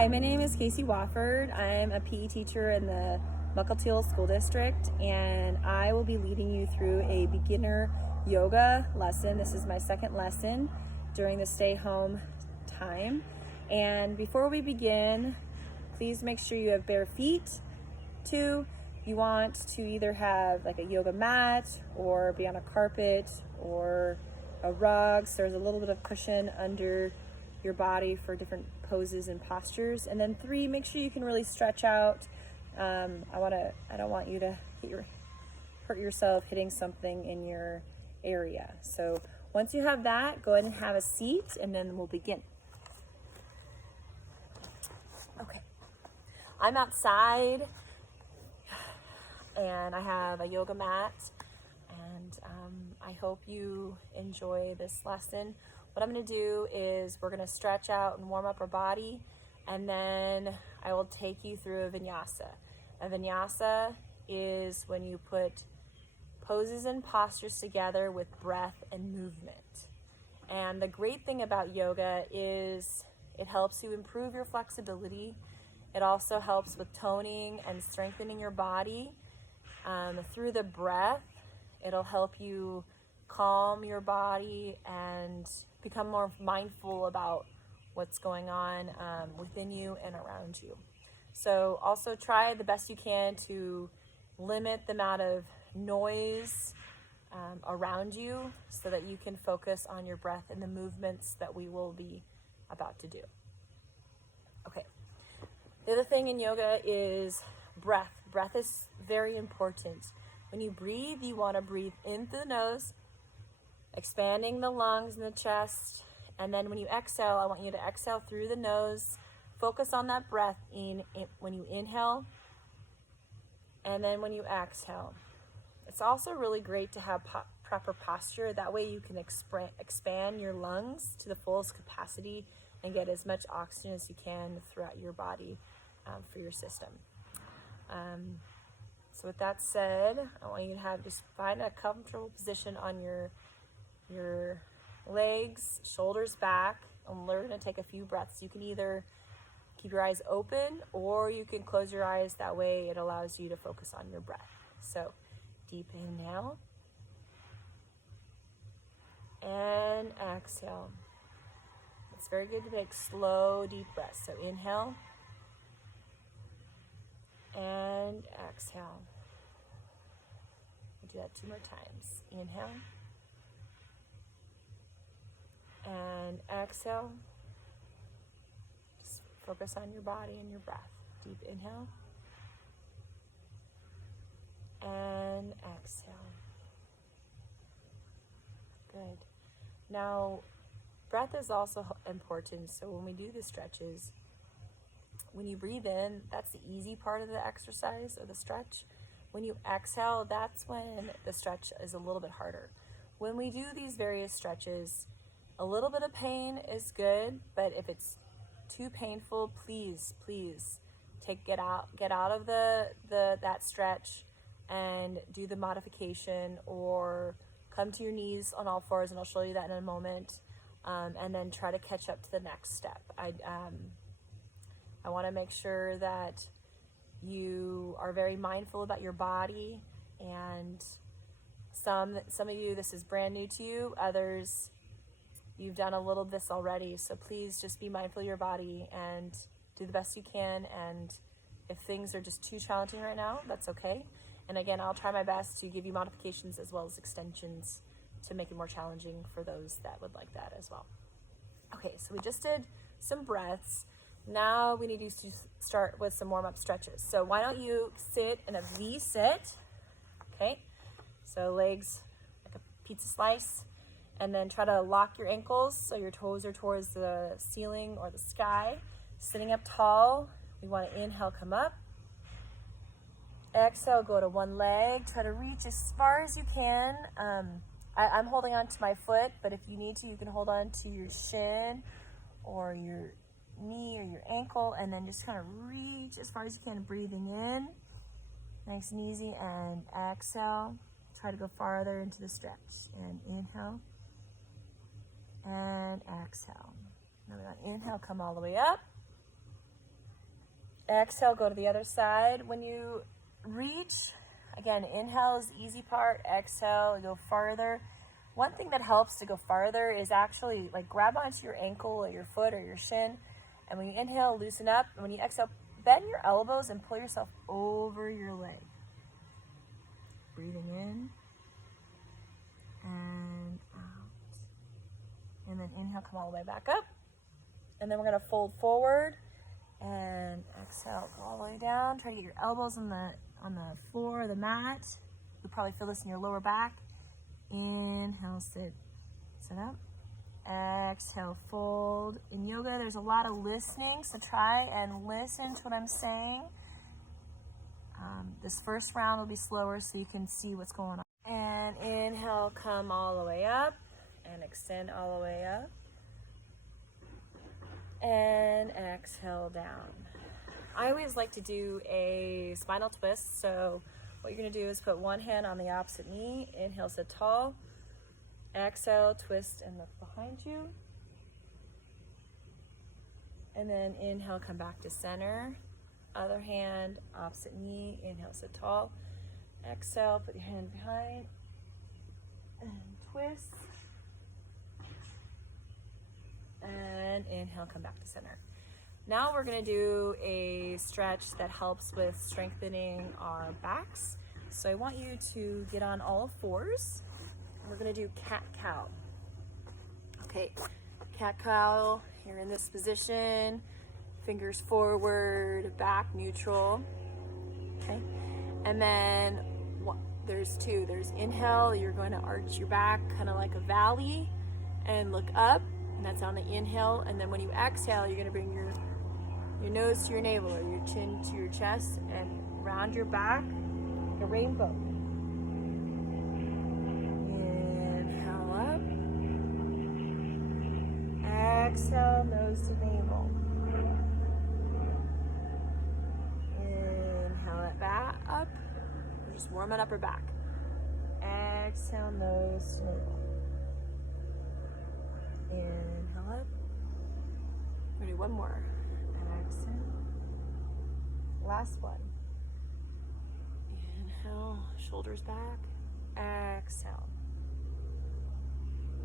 Hi, my name is Casey Wofford. I'm a PE teacher in the Mukilteo School District, and I will be leading you through a beginner yoga lesson. This is my second lesson during the stay home time. And before we begin, please make sure you have bare feet. 2, you want to either have like a yoga mat or be on a carpet or a rug, so there's a little bit of cushion under your body for different poses and postures. And then 3, make sure you can really stretch out. I don't want you to hurt yourself hitting something in your area. So once you have that, go ahead and have a seat, and then we'll begin. Okay, I'm outside and I have a yoga mat, and I hope you enjoy this lesson. What I'm going to do is we're going to stretch out and warm up our body, and then I will take you through a vinyasa. A vinyasa is when you put poses and postures together with breath and movement. And the great thing about yoga is it helps you improve your flexibility. It also helps with toning and strengthening your body. Through the breath, it'll help you calm your body and become more mindful about what's going on within you and around you. So also try the best you can to limit the amount of noise around you so that you can focus on your breath and the movements that we will be about to do. Okay. The other thing in yoga is breath. Breath is very important. When you breathe, you want to breathe in through the nose, expanding the lungs and the chest. And then when you exhale, I want you to exhale through the nose. Focus on that breath in when you inhale, and then when you exhale. It's also really great to have proper posture. That way you can expand your lungs to the fullest capacity and get as much oxygen as you can throughout your body for your system. So with that said, I want you to just find a comfortable position on your legs, shoulders back, and we're going to take a few breaths. You can either keep your eyes open or you can close your eyes. That way it allows you to focus on your breath. So deep inhale and exhale. It's very good to take slow, deep breaths. So inhale and exhale. We'll do that 2 more times. Inhale and exhale. Just focus on your body and your breath. Deep inhale and exhale. Good. Now, breath is also important. So when we do the stretches, when you breathe in, that's the easy part of the exercise or the stretch. When you exhale, that's when the stretch is a little bit harder. When we do these various stretches, a little bit of pain is good, but if it's too painful, please get out of that stretch and do the modification, or come to your knees on all fours, and I'll show you that in a moment, and then try to catch up to the next step. I want to make sure that you are very mindful about your body, and some of you, this is brand new to you. Others, you've done a little of this already. So please just be mindful of your body and do the best you can. And if things are just too challenging right now, that's okay. And again, I'll try my best to give you modifications as well as extensions to make it more challenging for those that would like that as well. Okay, so we just did some breaths. Now we need to start with some warm-up stretches. So why don't you sit in a V-sit, okay? So legs like a pizza slice, and then try to lock your ankles so your toes are towards the ceiling or the sky. Sitting up tall, we want to inhale, come up. Exhale, go to one leg. Try to reach as far as you can. I'm holding on to my foot, but if you need to, you can hold on to your shin or your knee or your ankle, and then just kind of reach as far as you can, breathing in nice and easy, and exhale. Try to go farther into the stretch, and inhale and exhale. Now we want to inhale, come all the way up, Exhale, go to the other side. When you reach, again, inhale is the easy part. Exhale, go farther. One thing that helps to go farther is actually like grab onto your ankle or your foot or your shin. And when you inhale, loosen up. And when you exhale, bend your elbows and pull yourself over your leg. Breathing in and out. And then inhale, come all the way back up. And then we're going to fold forward and exhale, go all the way down. Try to get your elbows on the floor or the mat. You'll probably feel this in your lower back. Inhale, sit up. Exhale, fold. In yoga, there's a lot of listening, so try and listen to what I'm saying. This first round will be slower so you can see what's going on. And inhale, come all the way up and extend all the way up. And exhale down. I always like to do a spinal twist. So what you're going to do is put one hand on the opposite knee. Inhale, sit tall. Exhale, twist and look behind you. And then inhale, come back to center. Other hand, opposite knee. Inhale, sit tall. Exhale, put your hand behind. And twist. And inhale, come back to center. Now we're going to do a stretch that helps with strengthening our backs. So I want you to get on all fours. We're going to do cat-cow. Okay, cat-cow, you're in this position. Fingers forward, back neutral. Okay, and then there's two. There's inhale, you're going to arch your back kind of like a valley and look up. And that's on the inhale. And then when you exhale, you're going to bring your nose to your navel or your chin to your chest and round your back like a rainbow. Inhale up. Exhale, nose to navel. Inhale it back up. We're just warming up our back. Exhale, nose to navel. Inhale up. We're gonna do one more. Exhale. Last one. Inhale, shoulders back. Exhale.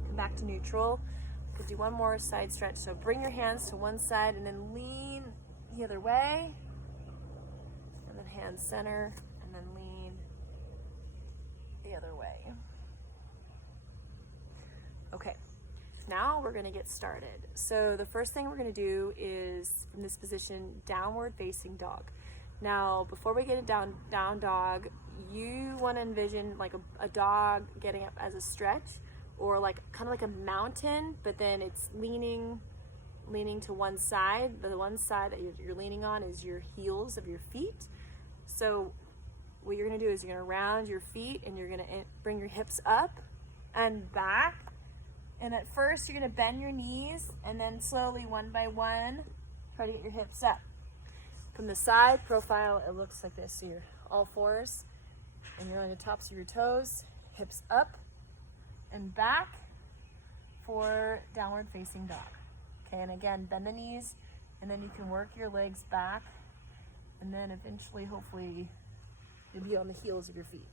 Come back to neutral. We'll do one more side stretch. So bring your hands to one side and then lean the other way. And then hands center and then lean the other way. Okay. Now we're going to get started. So the first thing we're going to do is, from this position, downward facing dog. Now, before we get a down dog, you want to envision like a dog getting up as a stretch, or like kind of like a mountain, but then it's leaning to one side. The one side that you're leaning on is your heels of your feet. So what you're going to do is you're going to round your feet and you're going to bring your hips up and back. And at first, you're going to bend your knees, and then slowly, one by one, try to get your hips up. From the side profile, it looks like this. So you're all fours, and you're on the tops of your toes, hips up and back for downward facing dog. Okay, and again, bend the knees, and then you can work your legs back, and then eventually, hopefully, you'll be on the heels of your feet.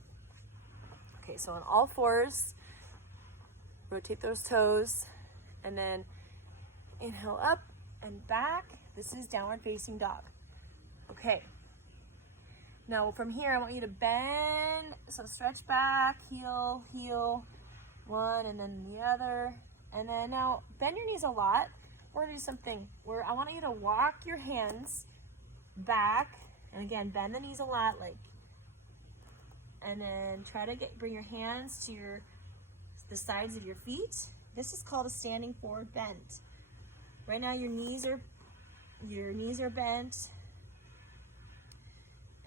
Okay, so on all fours, rotate those toes, and then inhale up and back. This is downward facing dog. Okay. Now from here, I want you to bend. So stretch back, heel, one, and then the other. And then now bend your knees a lot. We're gonna do something where I want you to walk your hands back. And again, bend the knees a lot, and then try to bring your hands to the sides of your feet. This is called a standing forward bend. Right now your knees are bent,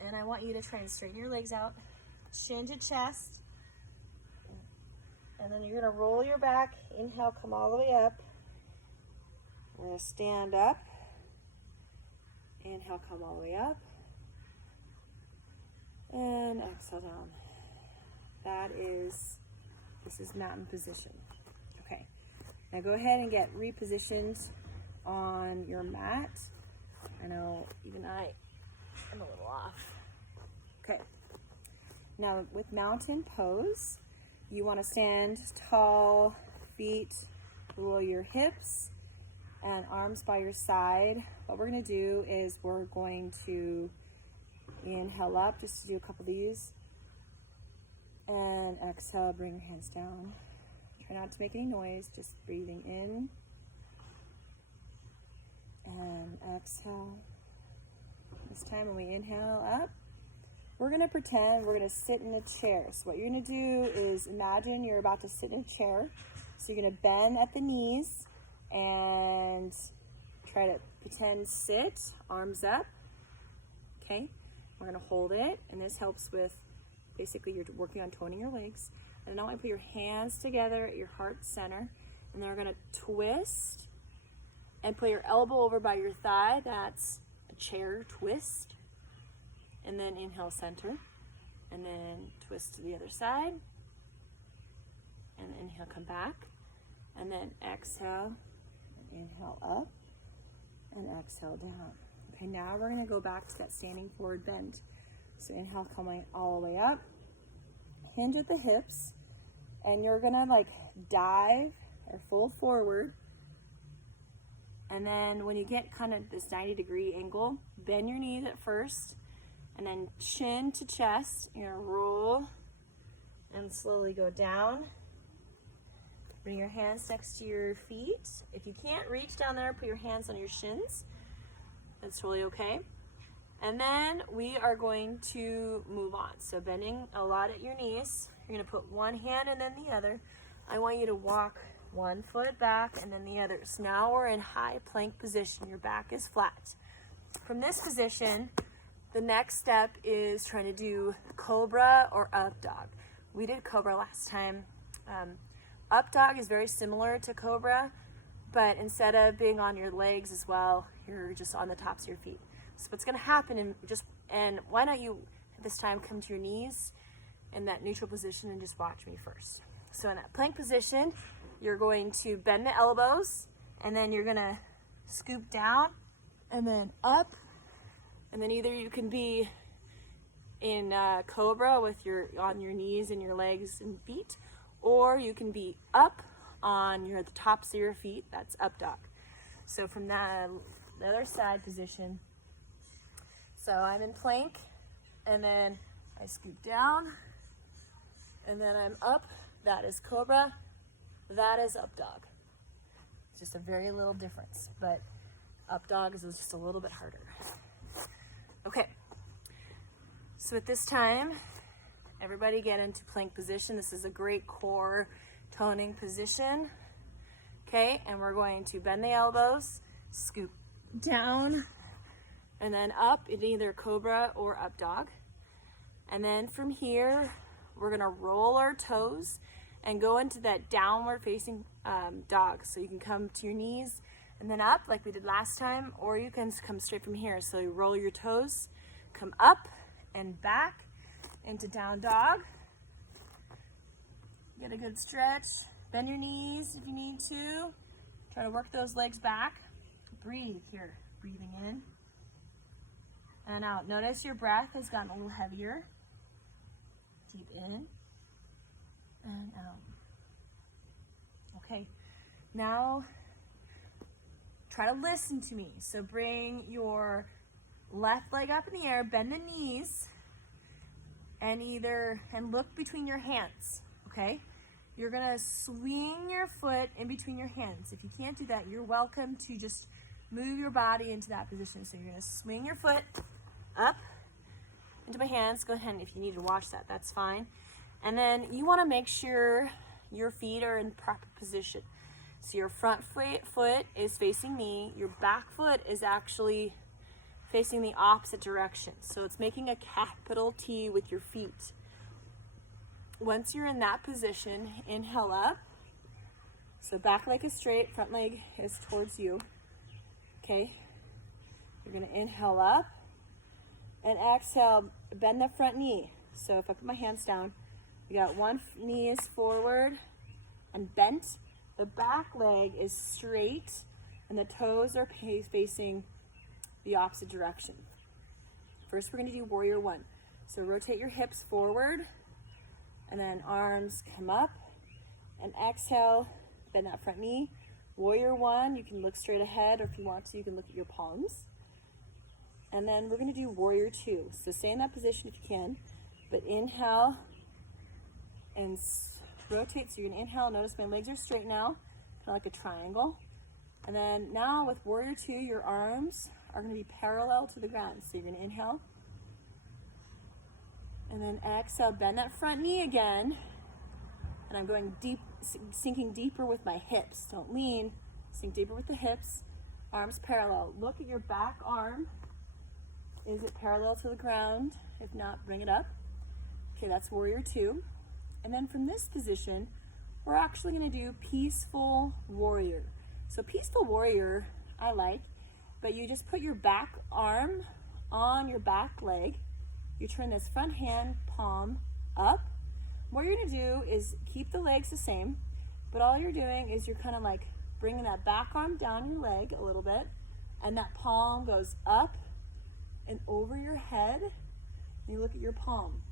and I want you to try and straighten your legs out, chin to chest, and then you're going to roll your back. Inhale, come all the way up. We're going to stand up. Inhale, come all the way up, and exhale down. This is mountain position. Okay, now go ahead and get repositioned on your mat. I know even I I'm a little off. Okay. Now with mountain pose, you want to stand tall, feet below your hips and arms by your side. What we're going to do is we're going to inhale up, just to do a couple of these, and exhale, bring your hands down. Try not to make any noise, just breathing in and exhale. This time when we inhale up, we're going to pretend we're going to sit in a chair. So what you're going to do is imagine you're about to sit in a chair. So you're going to bend at the knees and try to pretend sit, arms up. Okay, we're going to hold it, and this helps with basically you're working on toning your legs. And then I want you to put your hands together at your heart center, and then we're going to twist and put your elbow over by your thigh. That's a chair twist. And then inhale, center, and then twist to the other side, and inhale, come back, and then exhale, and inhale up, and exhale down. Okay, now we're going to go back to that standing forward bend. So inhale, coming all the way up, hinge at the hips, and you're going to like dive or fold forward. And then when you get kind of this 90-degree angle, bend your knees at first, and then chin to chest. You're gonna roll and slowly go down. Bring your hands next to your feet. If you can't reach down there, put your hands on your shins. That's totally okay. And then we are going to move on. So bending a lot at your knees. You're gonna put one hand and then the other. I want you to walk one foot back and then the other. So now we're in high plank position. Your back is flat. From this position, the next step is trying to do cobra or up dog. We did cobra last time. Up dog is very similar to cobra, but instead of being on your legs as well, you're just on the tops of your feet. So what's going to happen, and why don't you this time come to your knees in that neutral position and just watch me first. So in that plank position, you're going to bend the elbows, and then you're going to scoop down and then up. And then either you can be in cobra with on your knees and your legs and feet, or you can be up on the tops of your feet. That's up dog. So from the other side position, so I'm in plank, and then I scoop down, and then I'm up. That is cobra. That is up dog. It's just a very little difference, but up dog is just a little bit harder. Okay, so at this time, everybody get into plank position. This is a great core toning position. Okay, and we're going to bend the elbows, scoop down, and then up in either cobra or up dog. And then from here, we're gonna roll our toes and go into that downward facing dog. So you can come to your knees and then up like we did last time, or you can come straight from here. So you roll your toes, come up and back into down dog. Get a good stretch. Bend your knees if you need to. Try to work those legs back. Breathe here, breathing in and out. Notice your breath has gotten a little heavier. Deep in and out. Okay, now try to listen to me. So bring your left leg up in the air, bend the knees, and look between your hands, okay? You're gonna swing your foot in between your hands. If you can't do that, you're welcome to just move your body into that position. So you're gonna swing your foot up into my hands. Go ahead, and if you need to watch that, that's fine. And then you wanna make sure your feet are in proper position. So your front foot is facing me. Your back foot is actually facing the opposite direction. So it's making a capital T with your feet. Once you're in that position, inhale up. So back leg is straight, front leg is towards you. Okay. You're gonna inhale up and exhale, bend the front knee. So if I put my hands down, you got one knee is forward and bent. The back leg is straight and the toes are facing the opposite direction. First, we're going to do warrior one. So rotate your hips forward, and then arms come up, and exhale, bend that front knee. Warrior one, you can look straight ahead, or if you want to, you can look at your palms. And then we're going to do warrior two. So stay in that position if you can, but inhale and rotate. So you're going to inhale, notice my legs are straight now, kind of like a triangle. And then now with warrior two, your arms are going to be parallel to the ground. So you're going to inhale, and then exhale, bend that front knee again. And I'm going deep, sinking deeper with my hips. Don't lean, sink deeper with the hips. Arms parallel. Look at your back arm. Is it parallel to the ground? If not, bring it up. Okay, that's warrior two. And then from this position, we're actually going to do peaceful warrior. So peaceful warrior, I like, but you just put your back arm on your back leg. You turn this front hand palm up. What you're going to do is keep the legs the same, but all you're doing is you're kind of like bringing that back arm down your leg a little bit, and that palm goes up and over your head, and you look at your palm.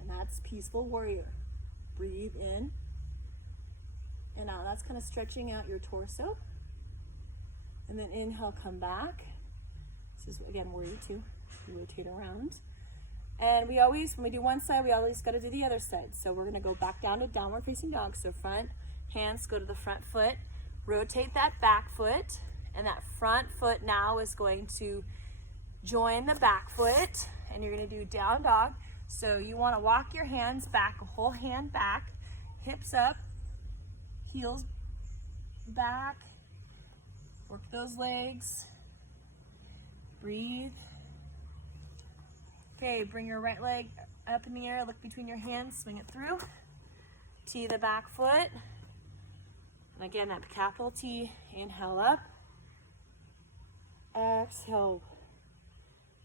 And that's peaceful warrior. Breathe in and out. That's kind of stretching out your torso. And then inhale, come back. This is, again, warrior two. You rotate around. And we always, when we do one side, we always got to do the other side. So we're going to go back down to downward facing dog. So front hands go to the front foot. Rotate that back foot. And that front foot now is going to join the back foot. And you're going to do down dog. So you want to walk your hands back, a whole hand back, hips up, heels back. Work those legs. Breathe. Okay, bring your right leg up in the air, look between your hands, swing it through. T the back foot. And again, that capital T, inhale up. Exhale.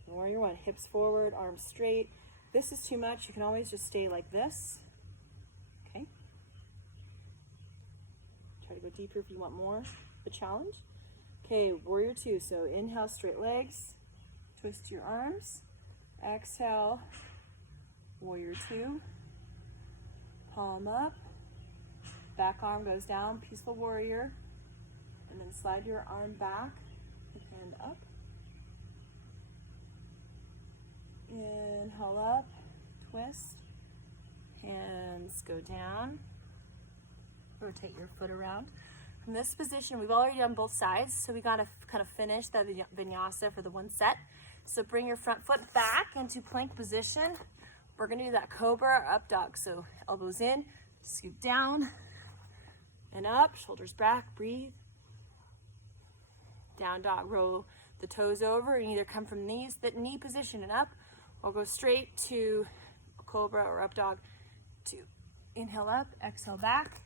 Warrior one, hips forward, arms straight. This is too much, you can always just stay like this. Okay. Try to go deeper if you want more, the challenge. Okay, warrior two, so inhale, straight legs, twist your arms. Exhale, warrior two, palm up, back arm goes down, peaceful warrior, and then slide your arm back and hand up. Inhale up, twist, hands go down, rotate your foot around. From this position, we've already done both sides, so we gotta kind of finish that vinyasa for the one set. So bring your front foot back into plank position. We're gonna do that cobra or up dog. So elbows in, scoop down and up, shoulders back, breathe. Down dog, roll the toes over and either come from the knee position and up, or go straight to cobra or up dog. To inhale up, exhale back.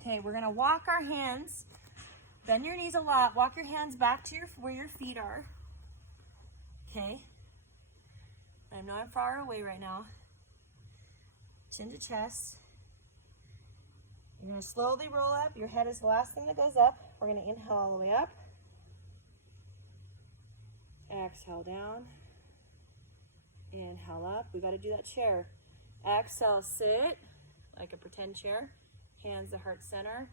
Okay, we're gonna walk our hands, bend your knees a lot, walk your hands back to where your feet are. Okay, I'm not far away right now. Chin to chest. You're gonna slowly roll up, your head is the last thing that goes up. We're gonna inhale all the way up. Exhale down. Inhale up. We got to do that chair. Exhale, sit like a pretend chair. Hands to heart center.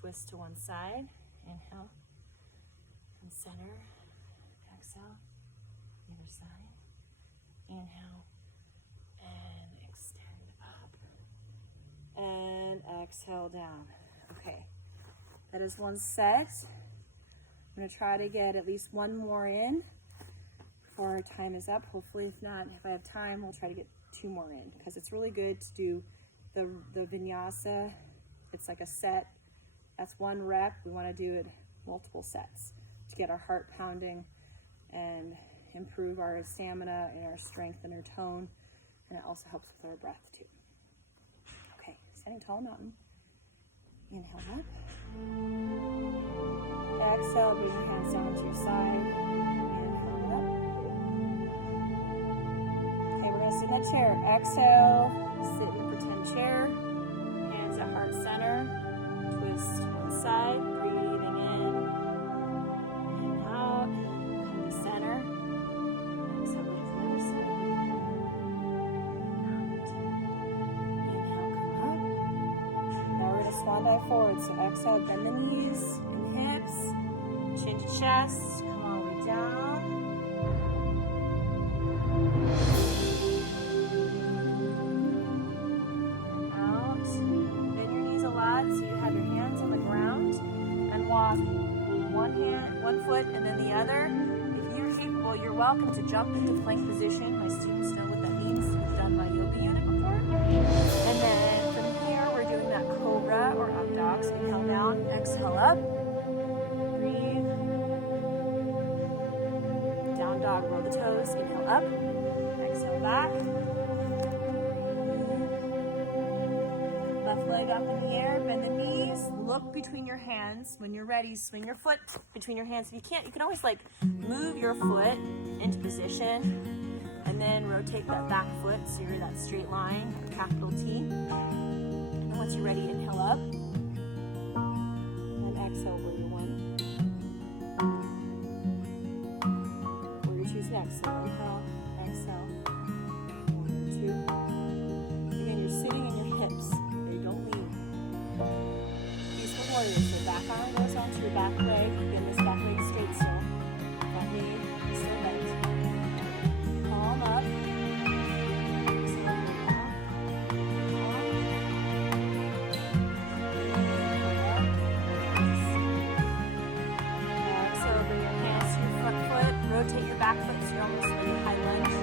Twist to one side. Inhale. And center. Exhale. The other side. Inhale. And extend up. And exhale down. Okay. That is one set. I'm going to try to get at least one more in before our time is up. Hopefully, if not, if I have time, we'll try to get two more in, because it's really good to do the vinyasa. It's like a set. That's one rep. We want to do it multiple sets to get our heart pounding and improve our stamina and our strength and our tone. And it also helps with our breath too. Okay, standing tall mountain. Inhale up. Exhale, bring your hands down to your side. Inhale up. Okay, we're going to sit in that chair. Exhale, sit in a pretend chair. Hands at heart center. Twist to one side, breathing in and out. Come to So exhale, bend the knees and hips, chin to chest, come all the way down. And out. Bend your knees a lot so you have your hands on the ground and walk one foot and then the other. If you're capable, you're welcome to jump into plank position. My students know what that means. We've done my yoga unit before. And then from here, we're doing that cobra or up dog. So inhale down, exhale up. Breathe. Down dog, roll the toes. Inhale up, exhale back. Left leg up in the air, bend the knees, look between your hands. When you're ready, swing your foot between your hands. If you can't, you can always like move your foot into position and then rotate that back foot so you're that straight line, capital T. And once you're ready, inhale up and exhale, warrior one. Warrior two's next. So inhale, exhale, warrior two. Again, you're sitting in your hips. Peaceful warrior. So back arm goes onto your back leg. Again, this back leg straight still. Front knee still bent. Palm up. Exhale, bring your hands to your front foot. Rotate your back foot so you're almost in a high lunge.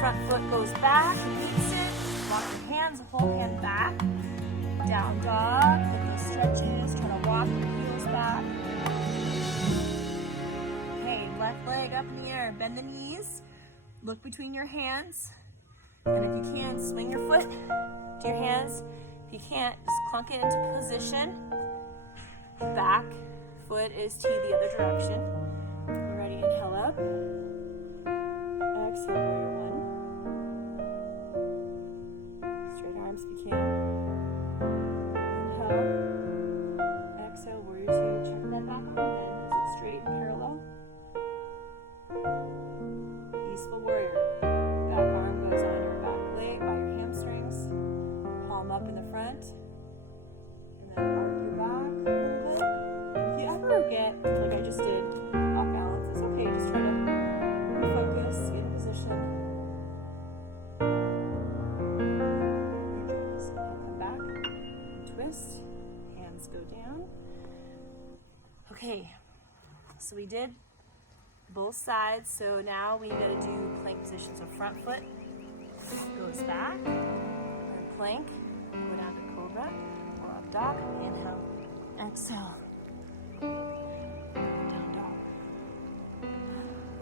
Front foot goes back, meets it. Walk your hands, whole hand back. Down dog, with those stretches, try to walk your heels back. Okay, left leg up in the air, bend the knees, look between your hands, and if you can, swing your foot to your hands. If you can't, just clunk it into position. Back foot is T the other direction. You ready? Inhale up. Exhale, warrior one. Straight arms if you can. Exhale, warrior two. Check that back arm then. Is it straight and parallel? Peaceful warrior. Back arm goes on your back leg by your hamstrings. Palm up in the front. And then arc your back a little bit. And if you ever get, like I just did, off balance, it's okay. Just try to refocus, get in position. Come back. Twist. Hands go down. Okay, so we did both sides. So now we got to do plank position. So front foot goes back, and plank, go down to cobra or up dog. Inhale, exhale, down dog.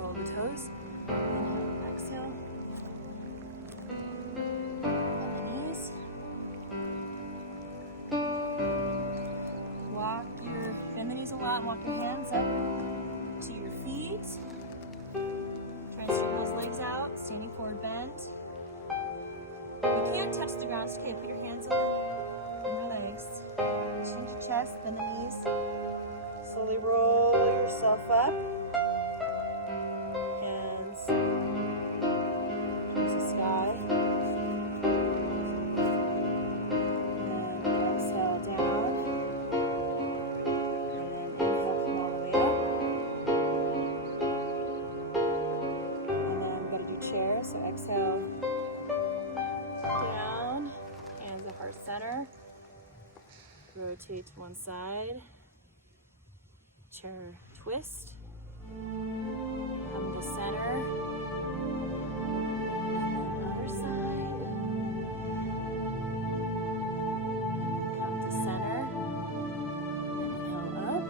Roll the toes. Inhale, exhale. Bend the knees a lot and walk your hands up to your feet. Try to straighten those legs out, standing forward bend. You can't touch the ground, it's okay. Put your hands on the legs. Chin to chest, bend the knees. Slowly roll yourself up. Hands towards the sky. So exhale, down, hands at heart center, rotate to one side, chair twist, come to center, and then other side, and come to center, and inhale up,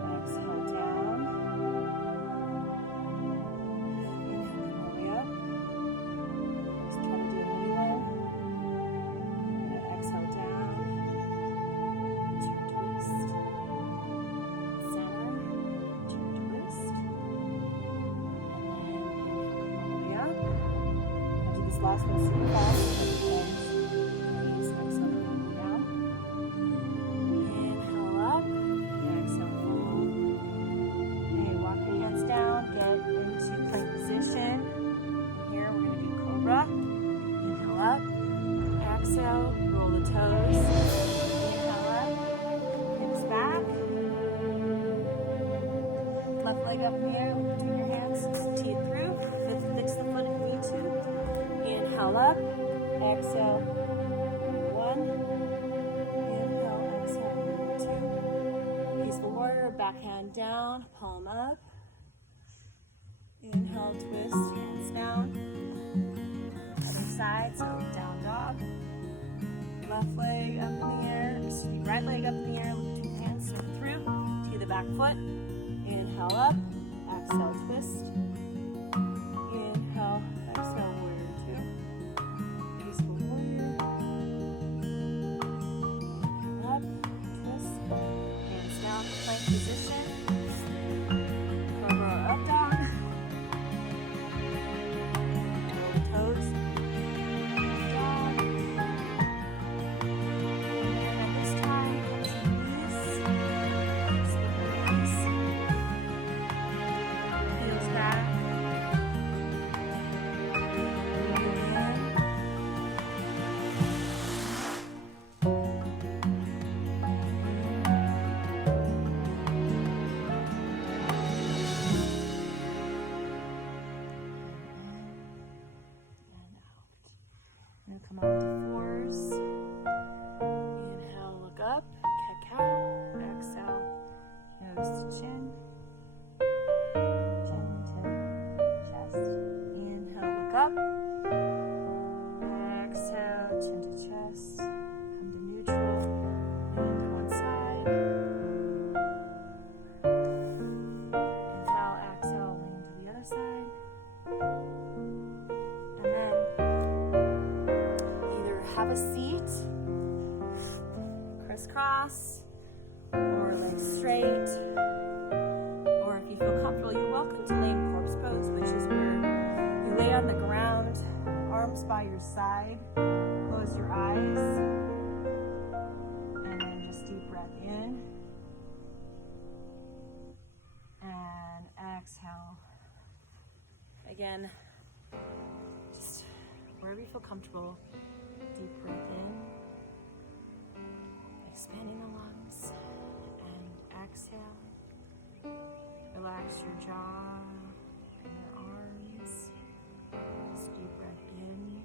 and exhale down. Last one, super fast. Knees, exhale, down. Inhale up. Exhale, fold. Okay, walk your hands down. Get into plank position. From here, we're going to do cobra. Inhale up. Exhale, roll the toes. back hand down, palm up. Inhale, twist, hands down. Other side, so down dog. Left leg up in the air, right leg up in the air, lift two hands, step through to the back foot. Inhale up, exhale, twist. Inhale, exhale, warrior two. Peaceful warrior. Inhale up, twist. Hands down, plank position. Cobra up dog. Toes. Dog. And this time, come to knees. Squeeze. Heels back. Come up to fours. Inhale, look up, cat-cow. Exhale, nose to chin. Chin to chest. Inhale, look up. Exhale, chin to chest. Come to neutral. Lean to one side. Inhale, exhale, lean to the other side. Have a seat, crisscross, or legs straight, or if you feel comfortable, you're welcome to lay in corpse pose, which is where you lay on the ground, arms by your side, close your eyes, and then just deep breath in, and exhale. Again, just wherever you feel comfortable. Deep breath in, expanding the lungs, and exhale. Relax your jaw and your arms. Just deep breath in,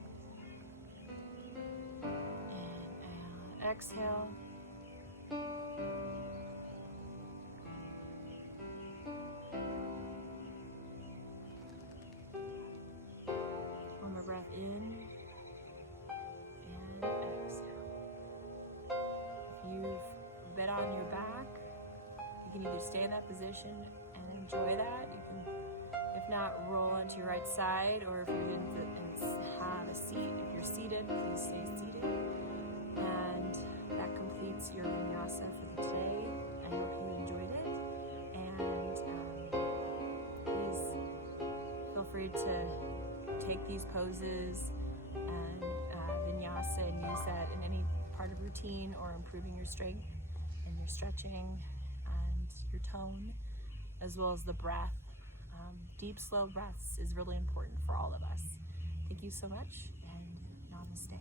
and exhale. One more breath in. You've been on your back, you can either stay in that position and enjoy that. You can, if not, roll onto your right side, or if you're going to have a seat, if you're seated, please stay seated. And that completes your vinyasa for the day. I hope you enjoyed it. And please feel free to take these poses and vinyasa and use that in any part of routine or improving your strength and your stretching and your tone, as well as the breath. Deep, slow breaths is really important for all of us. Thank you so much, and namaste.